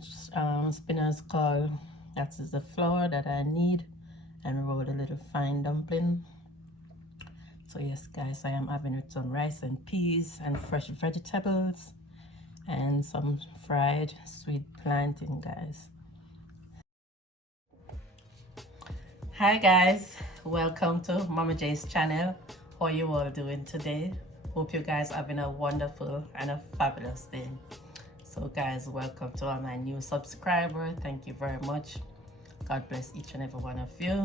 which spinners called. That is the flour that I need, and roll a little fine dumpling. So yes guys, I am having with some rice and peas and fresh vegetables and some fried sweet plantain, guys. Hi guys, welcome to Mama J's channel. How you all doing today? Hope you guys having a wonderful and a fabulous day. So guys, welcome to all my new subscribers. Thank you very much. God bless each and every one of you.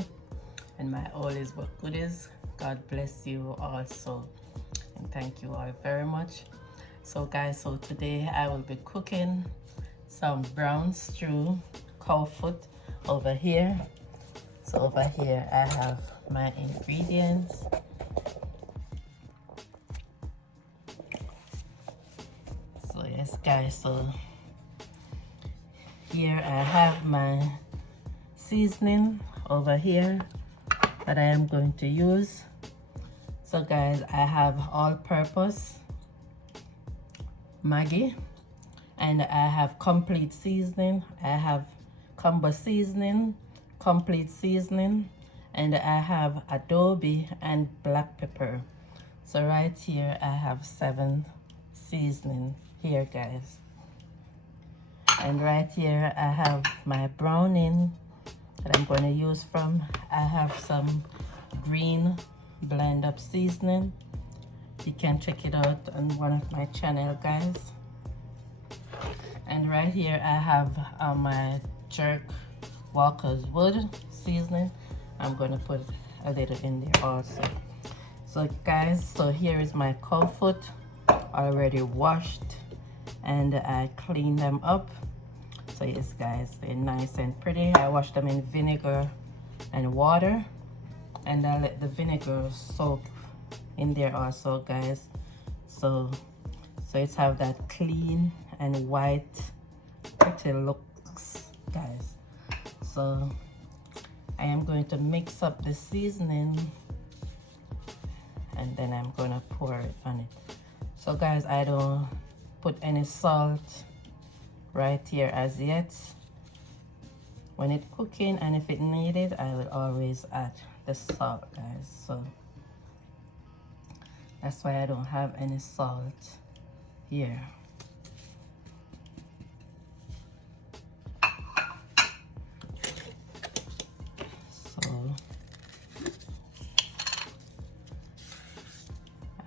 And my all is what good is. God bless you also. And thank you all very much. So guys, so today I will be cooking some brown stew cow foot over here. So over here I have my ingredients. So yes guys, so here I have my seasoning over here that I am going to use. So guys, I have all-purpose Maggi, and I have complete seasoning. I have combo seasoning, complete seasoning, and I have adobe and black pepper. So right here I have 7 seasoning here guys. And right here I have my browning that I'm going to use from. I have some green blend up seasoning. You can check it out on one of my channel guys. And right here I have my jerk Walker's Wood seasoning. I'm going to put a little in there also. So guys, so here is my cow foot already washed, and I cleaned them up. So yes guys, they're nice and pretty. I washed them in vinegar and water, and I let the vinegar soak in there also guys. So it's have that clean and white pretty looks guys. So I am going to mix up the seasoning, and then I'm gonna pour it on it. So guys, I don't put any salt right here as yet. When it's cooking, and if it needed, I will always add the salt guys. So that's why I don't have any salt here. So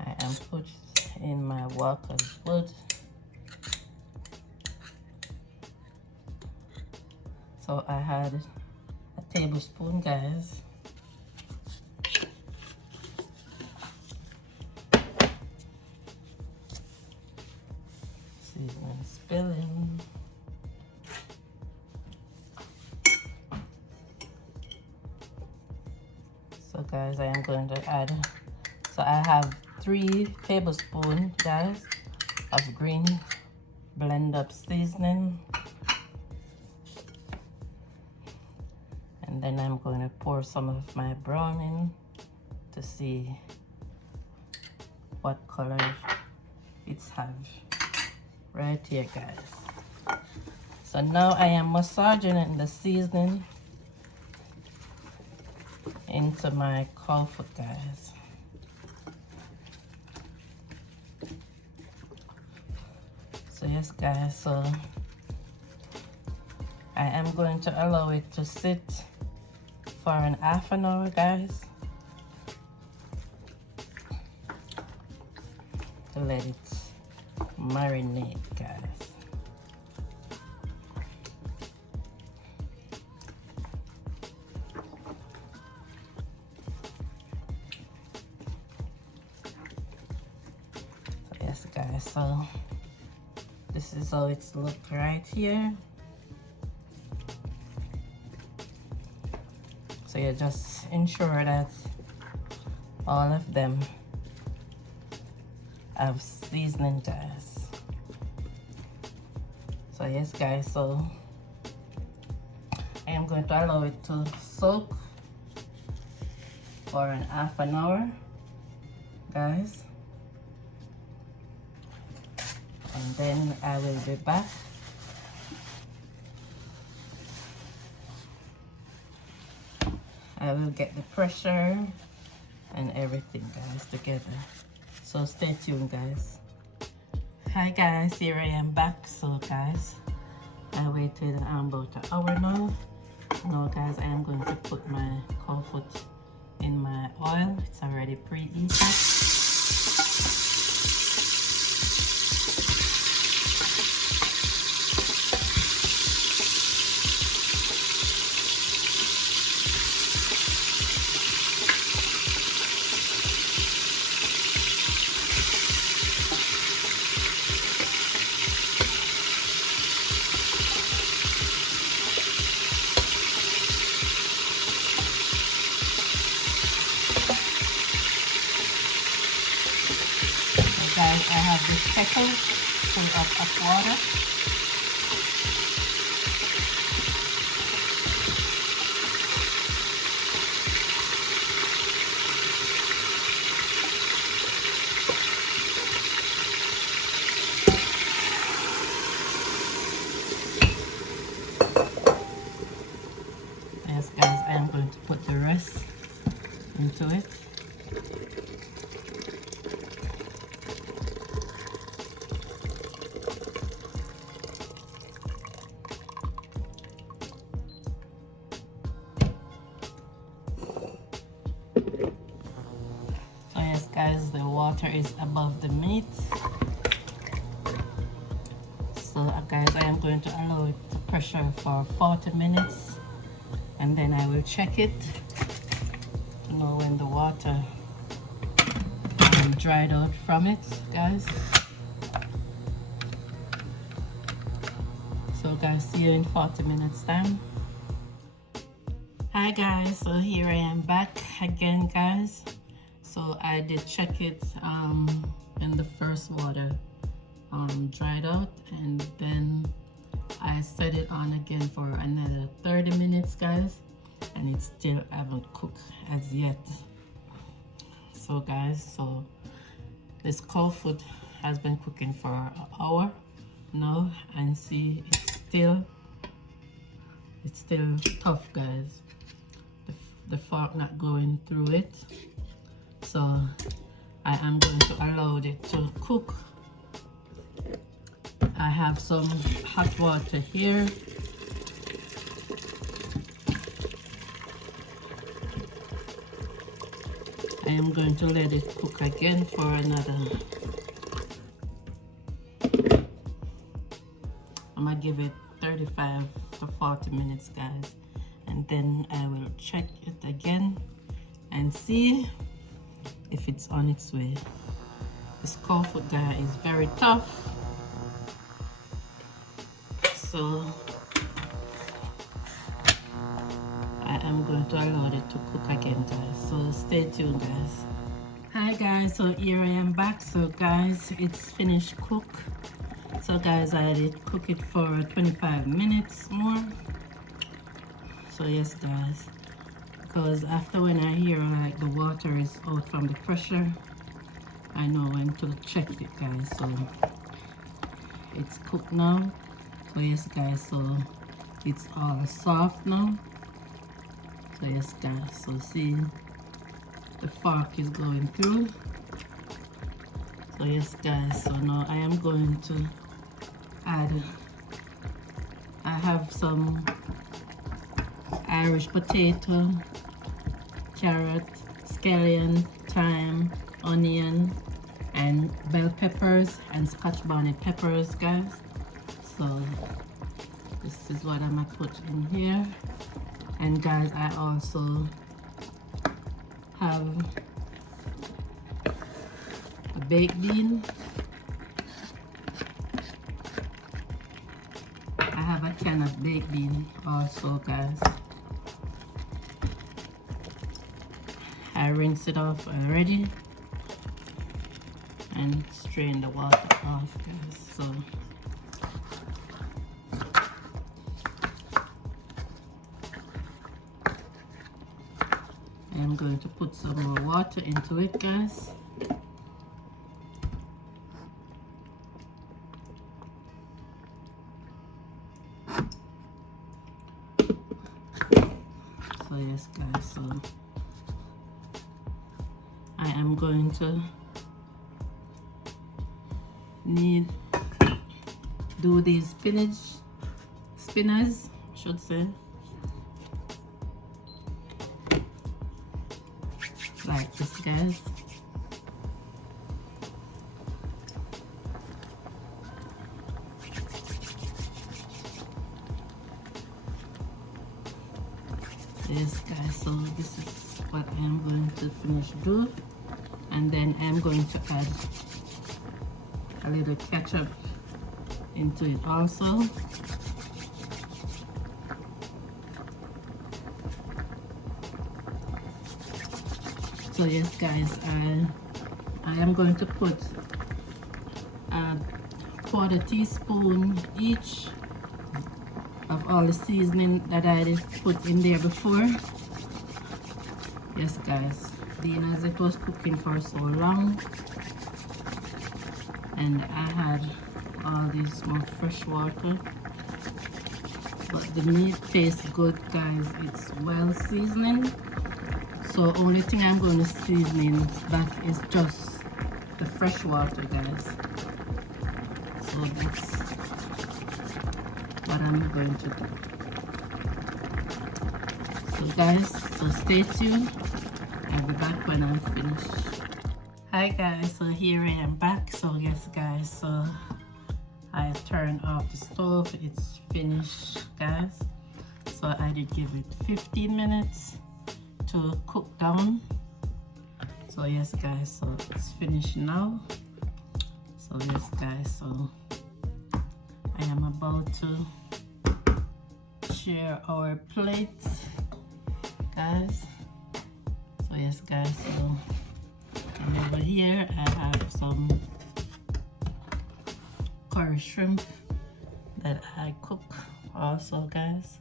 I am put in my Walker's Wood. So I had a tablespoon guys. Seasoning spilling. So guys, I am going to add, so I have 3 tablespoons guys of green blend up seasoning. And then I'm going to pour some of my browning to see what color it's have right here guys. So now I am massaging the seasoning into my cow foot guys. So yes guys, so I am going to allow it to sit for an half an hour guys, to let it marinate guys. So yes guys, so this is how it's look right here. So you just ensure that all of them have seasoning guys. So yes guys, so I am going to allow it to soak for an half an hour guys, and then I will be back I will get the pressure and everything, guys, together. So stay tuned, guys. Hi guys, here I am back. So guys, I waited about an hour now. Now guys, I am going to put my cow foot in my oil. It's already preheated. Guys, I have this kettle full of hot water. Yes, guys, I am going to put the rest into it. So yes guys, the water is above the meat. So guys, I am going to allow it to pressure for 40 minutes and then I will check it to know when the water dried out from it, guys. So guys, see you in 40 minutes time. Hi guys, so here I am back again, guys. So I did check it when the first water dried out, and then I set it on again for another 30 minutes, guys, and it still haven't cooked as yet. So guys, so this cow foot has been cooking for an hour now, and see, it's still tough, guys. The fork not going through it. So I am going to allow it to cook. I have some hot water here. I am going to let it cook again for another. I'm gonna give it 35 to 40 minutes, guys, and then I will check it again and see if it's on its way. This cow foot guy is very tough, so I am going to allow it to cook again, guys. So stay tuned, guys. Hi guys, so here I am back. So guys, it's finished cook. So guys, I did cook it for 25 minutes more. So yes guys, because after when I hear like the water is out from the pressure, I know when to check it, guys. So it's cooked now. So yes guys, so it's all soft now. So yes guys, so see, the fork is going through. So yes guys, so now I am going to add, I have some Irish potato, carrot, scallion, thyme, onion, and bell peppers and scotch bonnet peppers, guys. So this is what I'm gonna put in here. And guys, I also have a baked bean. I have a can of baked bean also, guys. I rinse it off already and strain the water off, guys. So I'm going to put some more water into it, guys. So yes guys, so I am going to do these spinners, should say, like this guys. Yes guys, so this is what I am going to finish do, and then I'm going to add a little ketchup into it also. So yes guys, I am going to put a quarter teaspoon each of all the seasoning that I did put in there before. Yes guys, being as it was cooking for so long and I had all this more fresh water, but the meat tastes good guys. It's well seasoning, so only thing I'm going to season back is just the fresh water guys. So that's what I'm going to do. So guys, so stay tuned. I'll be back when I'm finished. Hi guys, so here I am back. So yes guys, so I turned off the stove. It's finished guys. So I did give it 15 minutes to cook down. So yes guys, so it's finished now. So yes guys, so I am about to share our plates guys. So yes guys, so and over here I have some curry shrimp that I cook also guys,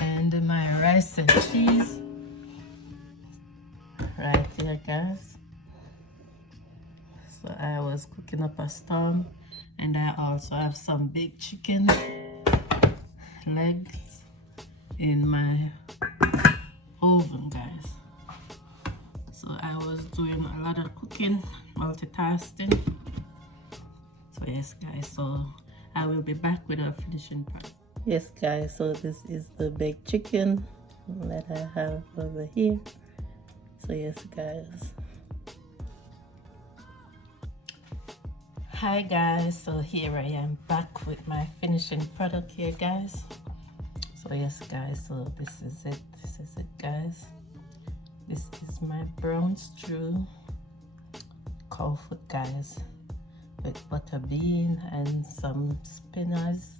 and my rice and cheese right here guys. So I was cooking up a storm, and I also have some big chicken legs in my oven guys. So I was doing a lot of cooking, multitasking. So yes guys, so I will be back with our finishing part. Yes guys, so this is the baked chicken that I have over here. So yes guys. Hi guys, so here I am back with my finishing product here guys. So yes guys, so this is it guys. This is my brown stew cow foot guys, with butter bean and some spinners,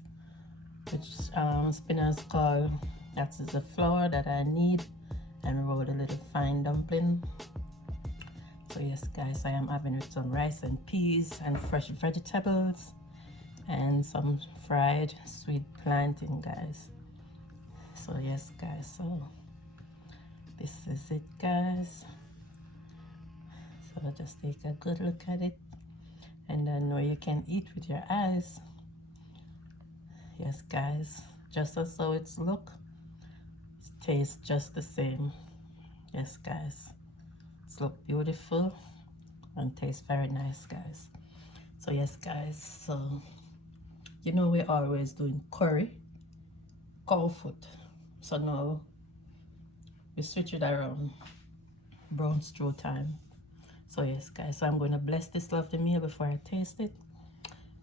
which spinners called, that is the flour that I need, and rolled a little fine dumpling. So yes guys, I am having with some rice and peas and fresh vegetables and some fried sweet plantain guys. So yes guys, so this is it guys. So just take a good look at it, and I know you can eat with your eyes. Yes guys, just as how it's look, it tastes just the same. Yes guys, it's look beautiful and tastes very nice guys. So yes guys, so you know we're always doing curry cow foot, so now we switch it around, brown stew time. So yes guys, so I'm going to bless this lovely meal before I taste it.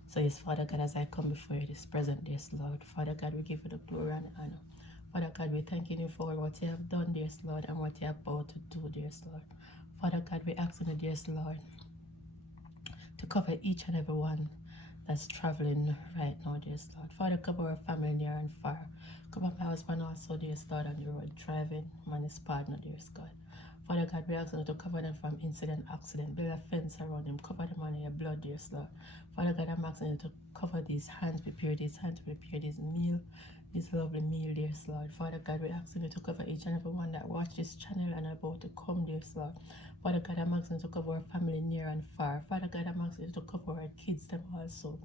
So yes, Father God, as I come before you this present, dear Lord, Father God, we give you the glory and honor. Father God, we thanking you for what you have done, dear Lord, and what you are about to do, dear Lord. Father God, we ask you, dear Lord, to cover each and every one that's traveling right now, dear Lord. Father, cover our family near and far. Cover my husband also, dear Lord, on the road driving, man, his partner, dear God. Father God, we ask you to cover them from incident, accident, build a fence around them, cover them under your blood, dear Lord. Father God, I'm asking you to cover these hands, prepare these hands, prepare this meal, this lovely meal, dear Lord. Father God, we ask you to cover each and every one that watch this channel and are about to come, dear Lord. Father God, I'm asking you to cover our family near and far. Father God, I'm asking you to cover our kids them also.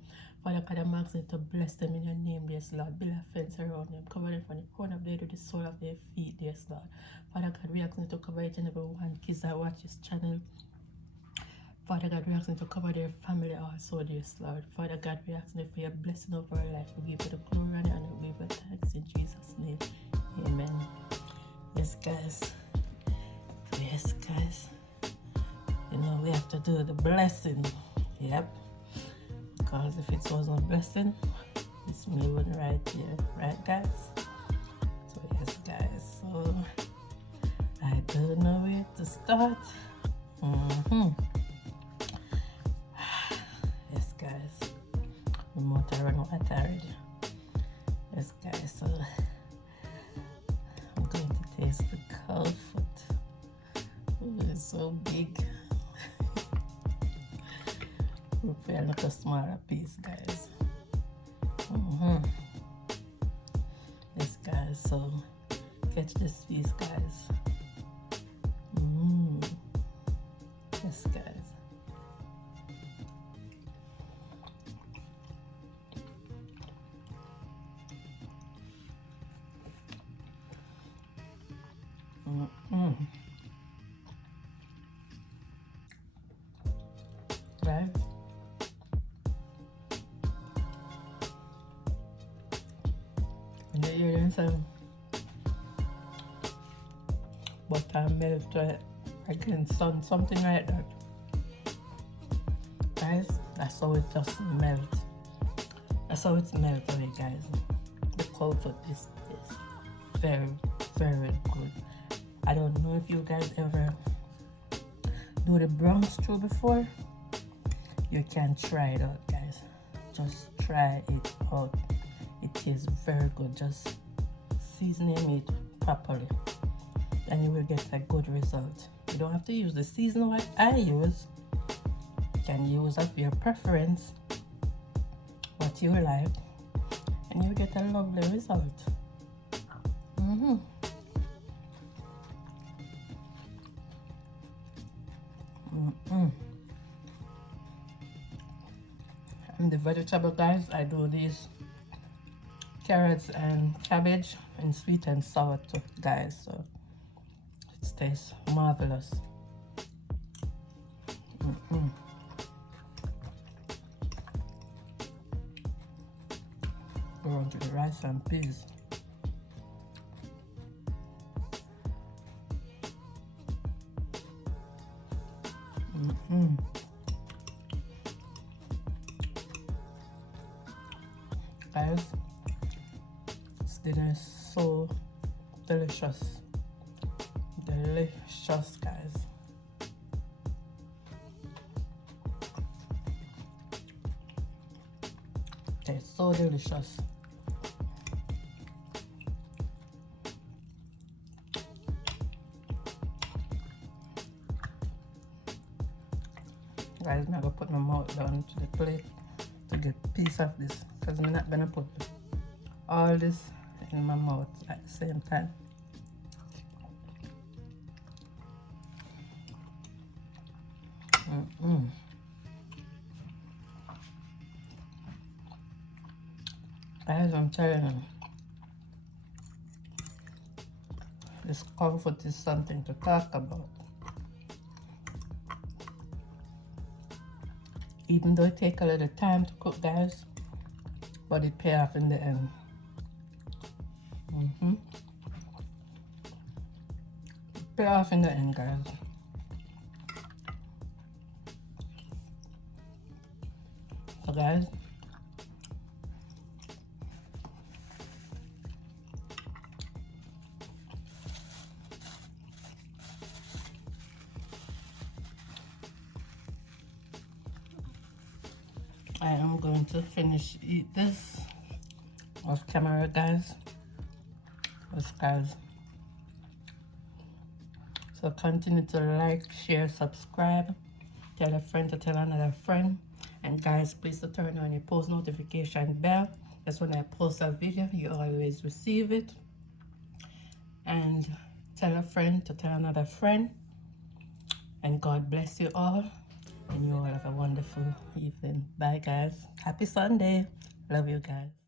Father God, I'm asking you to bless them in your name, yes, Lord. Build a fence around them. Cover them from the corner of their head to the sole of their feet, yes, Lord. Father God, we asking you to cover each and every one kids that watch this channel. Father God, we asking you to cover their family also, yes, Lord. Father God, we asking you for your blessing over our life. We give you the glory and honor. We give you thanks in Jesus' name. Amen. Yes, guys. Yes, guys. You know, we have to do the blessing. Yep. Because if it wasn't a blessing, this me wouldn't right here. Right, guys? So, yes, guys. So, I don't know where to start. Yes, guys. The motor run out already. Yes, guys. So, I'm going to taste the cold foot. Oh, it's so big. Prepare like a smaller piece, guys. Yes, guys. So, catch this piece, guys. Yes, guys. Right? And then you hear some butter melt against something like that. Guys, that's how it just melts. That's how it's melted away, guys. The cold food is very, very good. I don't know if you guys ever do the brown stew before. You can try it out, guys. Just try it out. It is very good. Just seasoning it properly and you will get a good result. You don't have to use the seasoning what I use. You can use of your preference, what you like, and you get a lovely result. And the vegetable, guys, I do these carrots and cabbage and sweet and sour too, guys. So it tastes marvelous. Go on to the rice and peas. Guys, this dinner is so delicious. Delicious, guys. It's so delicious. Guys, I'm gonna put my mouth down to the plate to get a piece of this because I'm not gonna put all this in my mouth at the same time. Guys, I'm telling you, this comfort is something to talk about. Even though it takes a little time to cook, guys, but it pays off in the end. Pay off in the end, guys. So, guys, I am going to eat this off camera, guys. Yes, guys. So continue to like, share, subscribe, tell a friend to tell another friend, and guys, please to turn on your post notification bell. That's when I post a video, you always receive it. And tell a friend to tell another friend. And God bless you all. And you all have a wonderful evening. Bye, guys. Happy Sunday. Love you guys.